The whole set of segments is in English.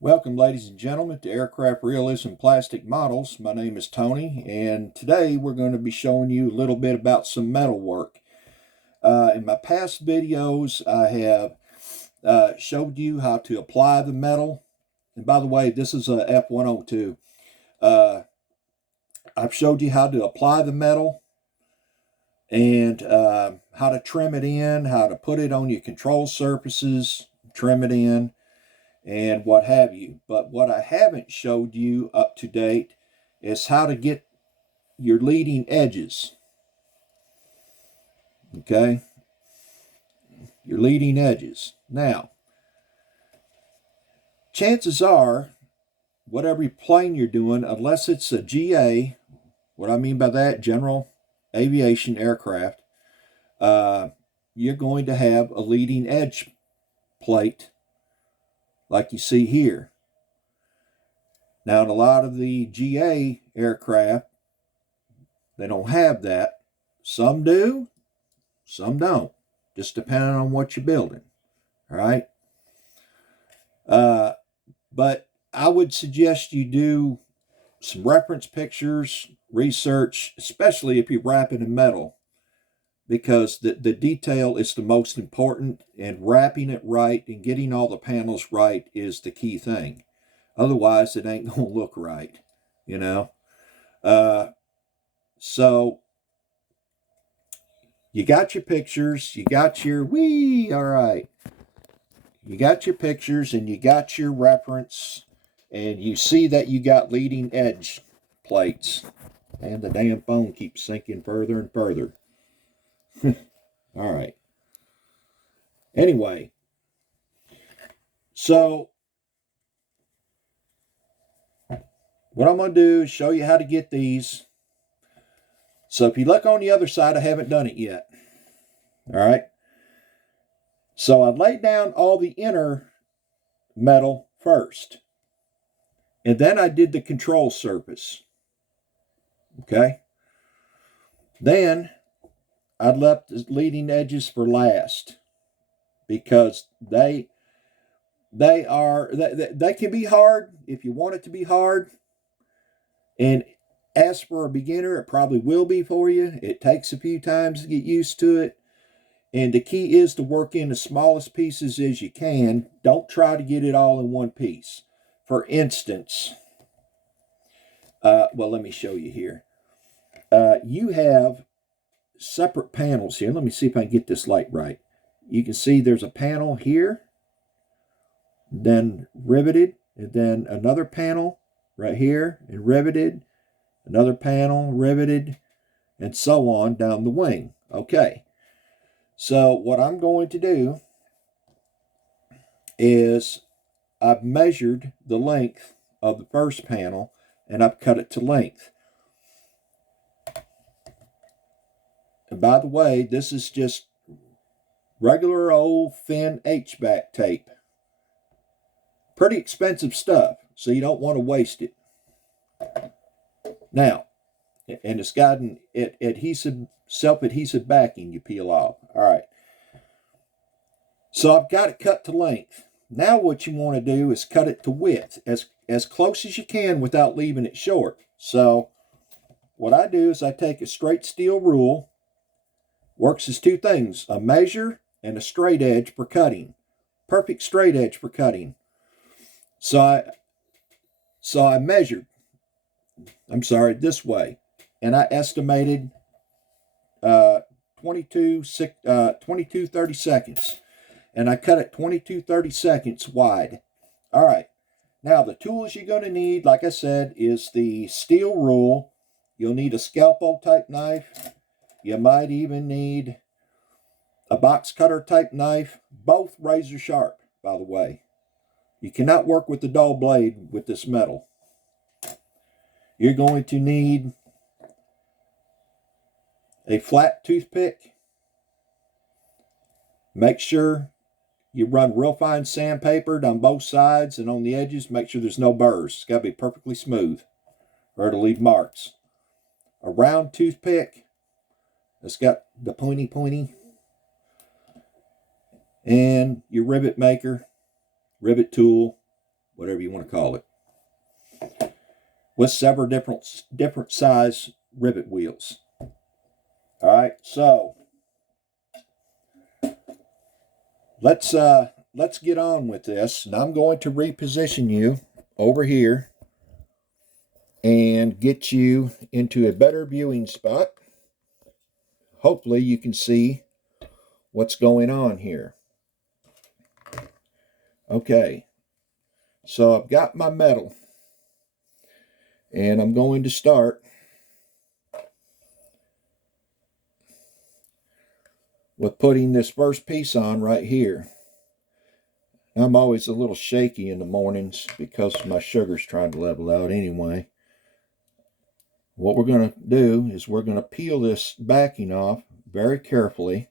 Welcome, ladies and gentlemen, to Aircraft Realism Plastic Models. My name is Tony, and today we're going to be showing you a little bit about some metal work. In my past videos, I have showed you how to apply the metal. And by the way, this is a F102. I've showed you how to apply the metal and how to trim it in, how to put it on your control surfaces, trim it in, and what have you. But what I haven't showed you up to date is how to get your leading edges. Okay? Your leading edges. Now, chances are, whatever plane you're doing, unless it's a GA, what I mean by that, general aviation aircraft, you're going to have a leading edge plate like you see here. Now, in a lot of the GA aircraft, they don't have that. Some do, some don't, just depending on what you're building. All right. But I would suggest you do some reference pictures, research, especially if you're wrapping in metal, because the detail is the most important, and wrapping it right and getting all the panels right is the key thing. Otherwise, it ain't going to look right, you know. So you got your pictures, you got your all right. You got your pictures and you got your reference, and you see that you got leading edge plates. And the damn phone keeps sinking further and further. All right. Anyway, so what I'm going to do is show you how to get these. So if you look on the other side, I haven't done it yet. All right. So I laid down all the inner metal first, and then I did the control surface. Okay. Then I left the leading edges for last, because they can be hard if you want it to be hard. And as for a beginner, it probably will be for you. It takes a few times to get used to it. And the key is to work in the smallest pieces as you can. Don't try to get it all in one piece. For instance, well, let me show you here. You have separate panels here. Let me see if I can get this light right. You can see there's a panel here, then riveted, and then another panel right here and riveted, another panel riveted, and so on down the wing. Okay, so what I'm going to do is I've measured the length of the first panel and I've cut it to length. And by the way, this is just regular old thin H-back tape. Pretty expensive stuff, so you don't want to waste it. Now, and it's got an adhesive, self-adhesive backing you peel off. All right. So I've got it cut to length. Now what you want to do is cut it to width, as close as you can without leaving it short. So what I do is I take a straight steel rule. Works as two things: a measure and a straight edge for cutting. Perfect straight edge for cutting. So I measured, this way, and I estimated 22 30 seconds, and I cut it 22 30 seconds wide. All right, now the tools you're going to need, like I said, is the steel rule. You'll need a scalpel type knife. You might even need a box cutter type knife, both razor sharp, by the way. You cannot work with the dull blade with this metal. You're going to need a flat toothpick. Make sure you run real fine sandpaper down both sides and on the edges. Make sure there's no burrs. It's got to be perfectly smooth or it'll leave marks. A round toothpick that's got the pointy, and your rivet maker, rivet tool, whatever you want to call it, with several different size rivet wheels. All right, so let's get on with this, and I'm going to reposition you over here and get you into a better viewing spot. Hopefully you can see what's going on here. Okay, so I've got my metal, and I'm going to start with putting this first piece on right here. I'm always a little shaky in the mornings because my sugar's trying to level out anyway. What we're going to do is we're going to peel this backing off very carefully.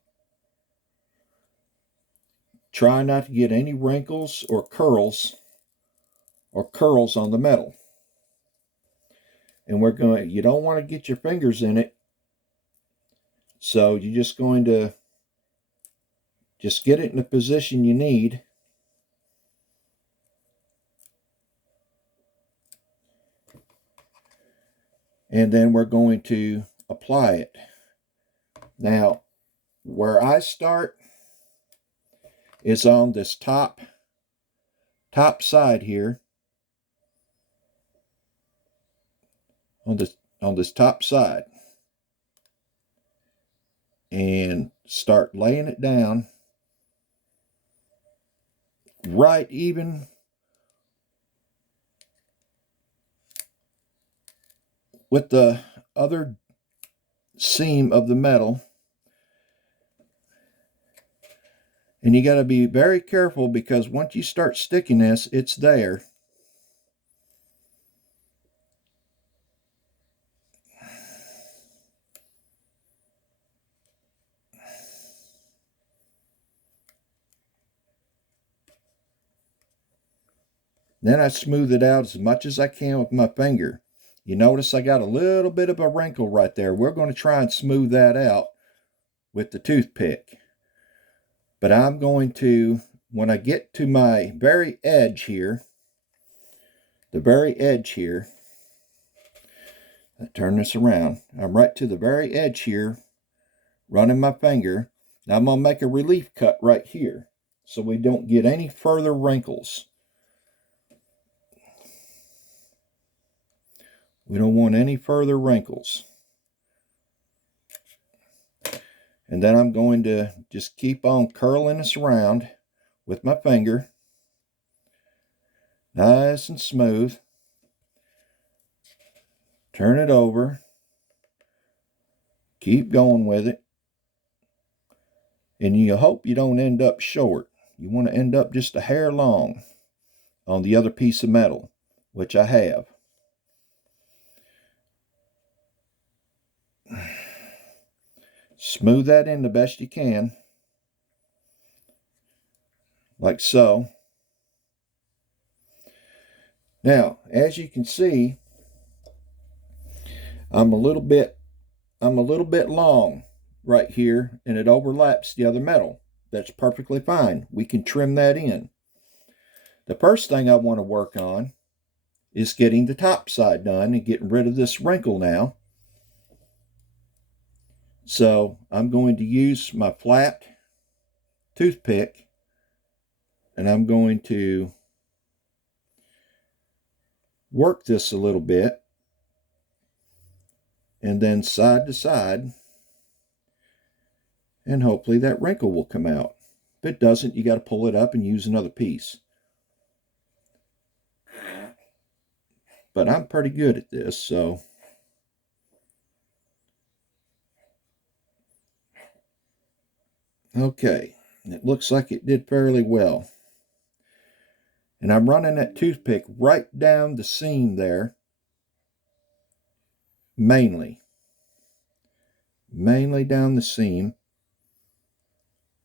Try not to get any wrinkles or curls on the metal. And you don't want to get your fingers in it. So you're just going to just get it in the position you need. And then we're going to apply it. Now, where I start is on this top side here. On this top side. And start laying it down right even with the other seam of the metal. And you got to be very careful, because once you start sticking this, it's there. Then I smooth it out as much as I can with my finger. You notice I got a little bit of a wrinkle right there. We're going to try and smooth that out with the toothpick. But I'm going to, when I get to my very edge here, I turn this around. I'm right to the very edge here, running my finger. Now I'm going to make a relief cut right here so we don't get any further wrinkles. We don't want any further wrinkles. And then I'm going to just keep on curling this around with my finger. Nice and smooth. Turn it over. Keep going with it. And you hope you don't end up short. You want to end up just a hair long on the other piece of metal, which I have. Smooth that in the best you can, like so. Now, as you can see, I'm a little bit long right here, and it overlaps the other metal. That's perfectly fine. We can trim that in. The first thing I want to work on is getting the top side done and getting rid of this wrinkle now. So I'm going to use my flat toothpick, and I'm going to work this a little bit, and then side to side, and hopefully that wrinkle will come out. If it doesn't, you got to pull it up and use another piece. But I'm pretty good at this, so okay, it looks like it did fairly well. And I'm running that toothpick right down the seam there, mainly down the seam.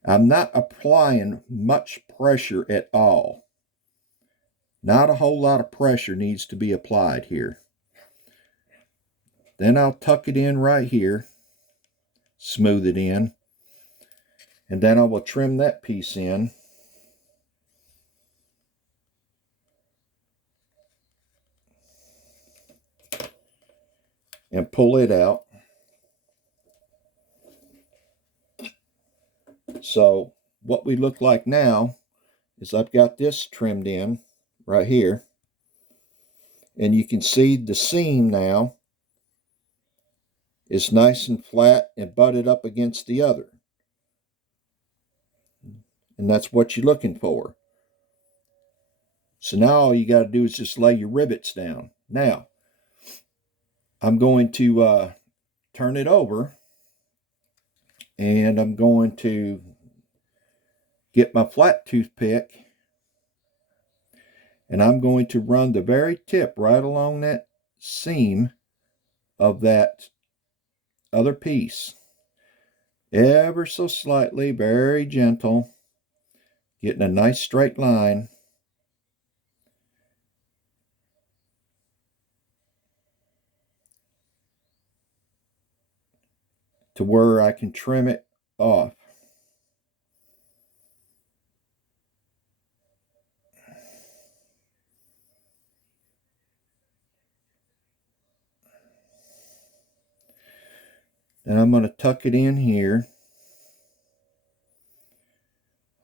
I'm not applying much pressure at all. Not a whole lot of pressure needs to be applied here. Then I'll tuck it in right here, smooth it in, and then I will trim that piece in. and pull it out. So what we look like now is I've got this trimmed in right here, and you can see the seam now is nice and flat and butted up against the other. And that's what you're looking for. So now all you got to do is just lay your rivets down. Now, I'm going to turn it over, and I'm going to get my flat toothpick, and I'm going to run the very tip right along that seam of that other piece, ever so slightly, very gentle, getting a nice straight line. To where I can trim it off. Then I'm going to tuck it in here,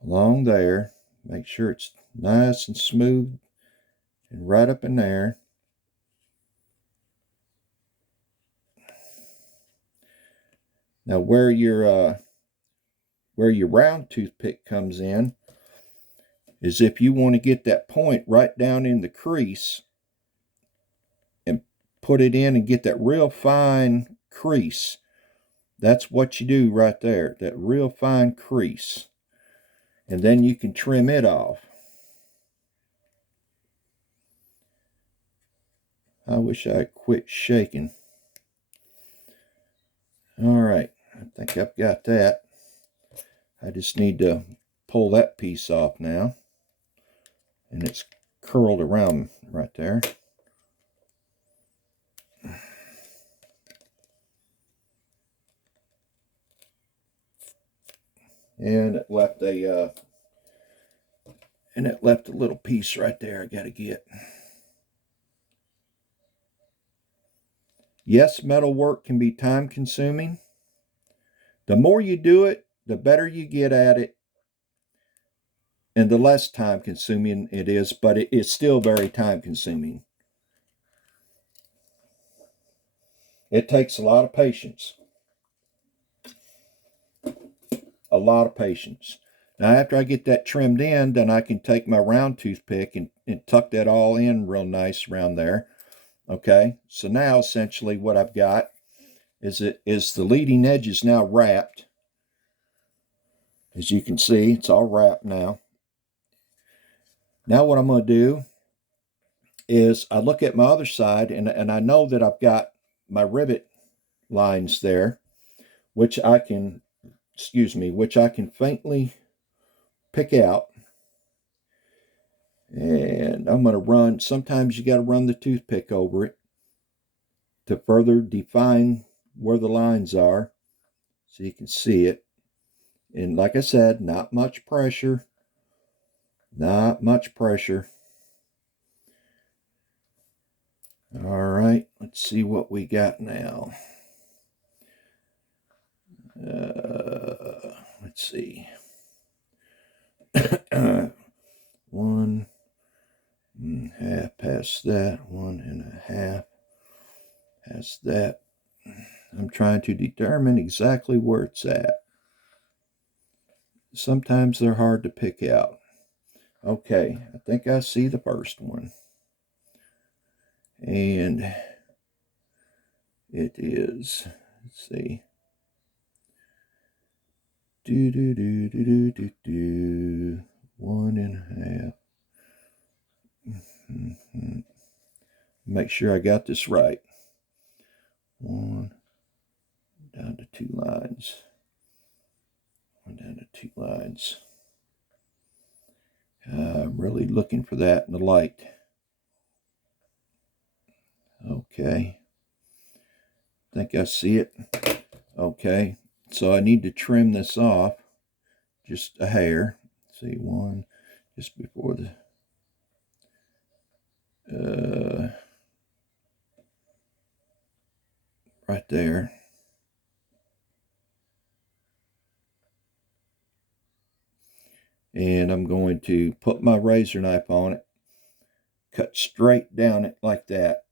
along there. Make sure it's nice and smooth and right up in there. Now where your round toothpick comes in is if you want to get that point right down in the crease and put it in and get that real fine crease. That's what you do right there, that real fine crease. And then you can trim it off. I wish I had quit shaking. All right, I think I've got that. I just need to pull that piece off now. And it's curled around right there. And it left a little piece right there I gotta get. Yes, metal work can be time consuming. The more you do it, the better you get at it, and the less time consuming it is, but it is still very time consuming. It takes a lot of patience. A lot of patience. Now after I get that trimmed in, then I can take my round toothpick and tuck that all in real nice around there. Okay, so now essentially what I've got is the leading edge is now wrapped. As you can see, it's all wrapped now. Now what I'm going to do is I look at my other side, and I know that I've got my rivet lines there, which I can faintly pick out. And I'm going to run, sometimes you got to run the toothpick over it to further define where the lines are so you can see it. And like I said, not much pressure. Not much pressure. All right, let's see what we got now. Let's see. 1.5 past that, 1.5 past that. I'm trying to determine exactly where it's at. Sometimes they're hard to pick out. Okay, I think I see the first one. And it is, let's see. 1.5. Make sure I got this right. 1 down to 2 lines. 1 down to 2 lines. I'm really looking for that in the light. Okay. I think I see it. Okay. So I need to trim this off just a hair. Let's see, 1 just before the right there. And I'm going to put my razor knife on it, cut straight down it like that.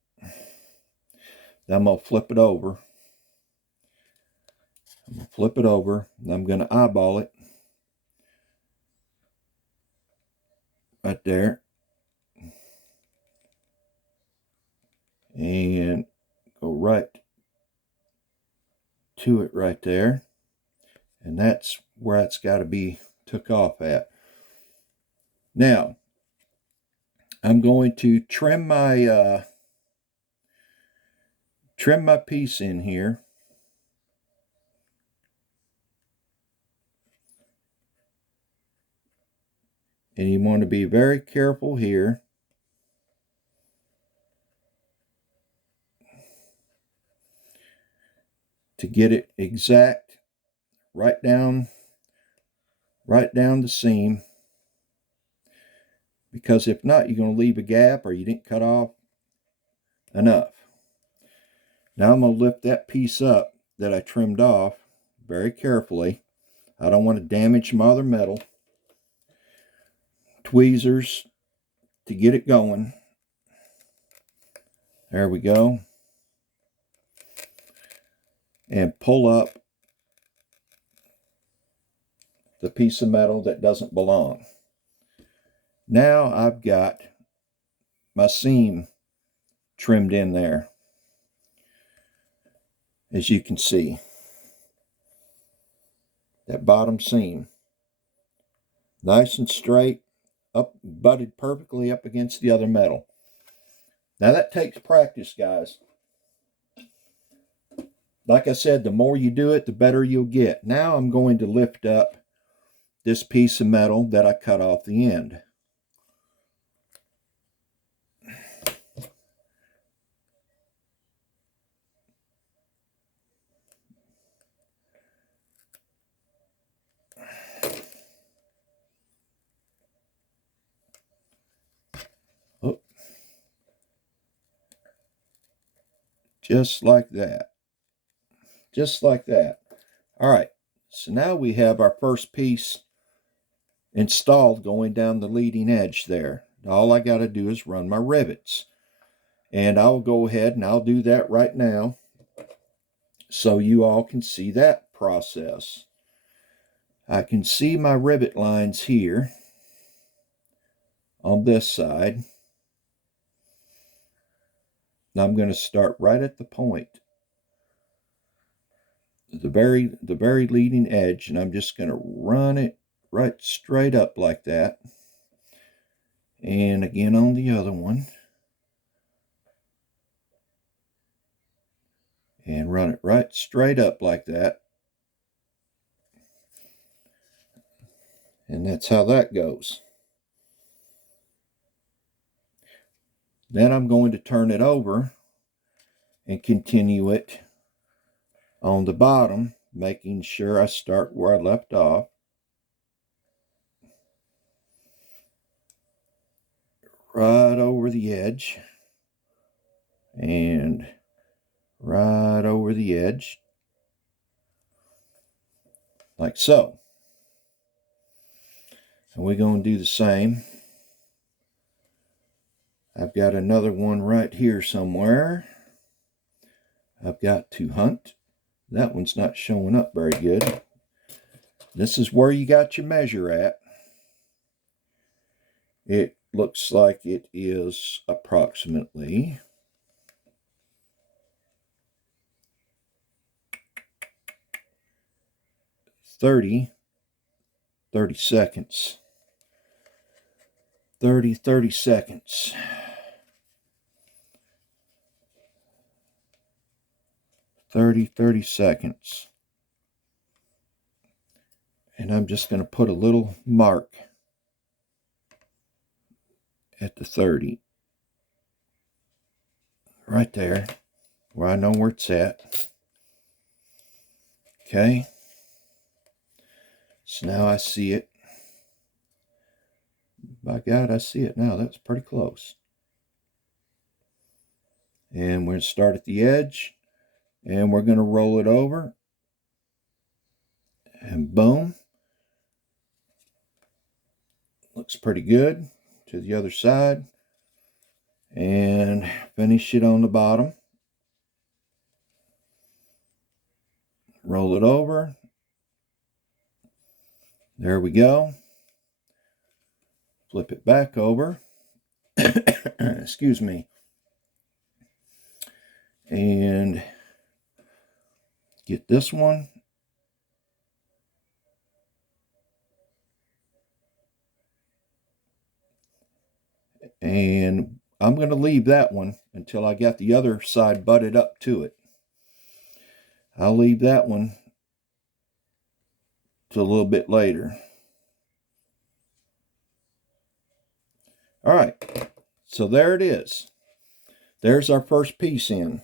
Then I'm going to flip it over. And I'm going to eyeball it right there. And go right to it right there. And that's where it's got to be took off at. Now, I'm going to trim my piece in here. And you want to be very careful here. To get it exact, right down the seam. Because if not, you're going to leave a gap or you didn't cut off enough. Now I'm going to lift that piece up that I trimmed off very carefully. I don't want to damage my other metal. Tweezers to get it going. There we go. And pull up the piece of metal that doesn't belong. Now I've got my seam trimmed in there, as you can see. That bottom seam. Nice and straight, up, butted perfectly up against the other metal. Now that takes practice, guys. Like I said, the more you do it, the better you'll get. Now I'm going to lift up this piece of metal that I cut off the end. Oh. Just like that. Just like that. All right. So now we have our first piece installed going down the leading edge there. All I got to do is run my rivets. And I'll go ahead and I'll do that right now so you all can see that process. I can see my rivet lines here on this side. Now I'm going to start right at the point, the very leading edge, and I'm just going to run it right straight up like that. And again on the other one. And run it right straight up like that. And that's how that goes. Then I'm going to turn it over and continue it on the bottom, making sure I start where I left off. Right over the edge. And right over the edge. Like so. And we're going to do the same. I've got another one right here somewhere. I've got to hunt. That one's not showing up very good. This is where you got your measure at. It looks like it is approximately 30 seconds. 30 seconds. 30 seconds. And I'm just going to put a little mark at the 30. Right there, where I know where it's at. Okay. So now I see it. By God, I see it now. That's pretty close. And we're going to start at the edge And we're going to roll it over. And boom. Looks pretty good. To the other side. And finish it on the bottom. Roll it over. There we go. Flip it back over. Excuse me. And get this one. And I'm going to leave that one until I got the other side butted up to it. I'll leave that one till a little bit later. All right, so there it is. There's our first piece in.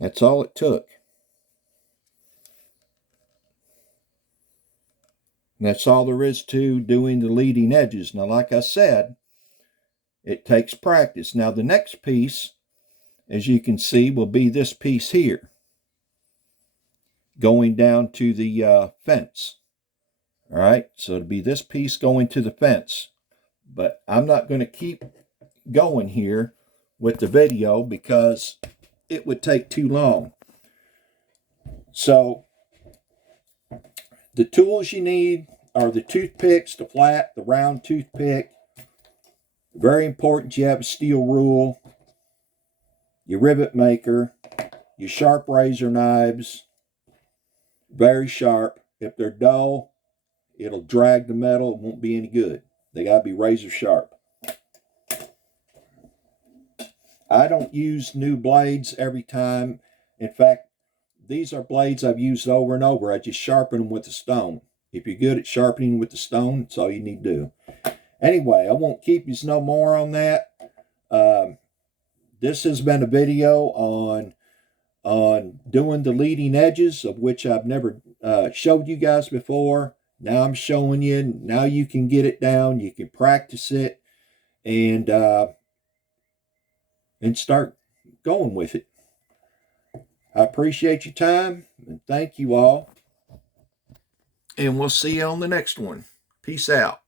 That's all it took. And that's all there is to doing the leading edges. Now, like I said, it takes practice. Now, the next piece, as you can see, will be this piece here, going down to the fence. All right, so it'll be this piece going to the fence. But I'm not going to keep going here with the video because it would take too long. So the tools you need are the toothpicks, the flat, the round toothpick. Very important you have a steel rule, your rivet maker, your sharp razor knives, very sharp. If they're dull, it'll drag the metal, it won't be any good. They got to be razor sharp. I don't use new blades every time. In fact, these are blades I've used over and over. I just sharpen them with a stone. If you're good at sharpening with the stone, that's all you need to do. Anyway, I won't keep you no more on that. This has been a video on doing the leading edges, of which I've never showed you guys before. Now I'm showing you. Now you can get it down. You can practice it and start going with it. I appreciate your time and thank you all. And we'll see you on the next one. Peace out.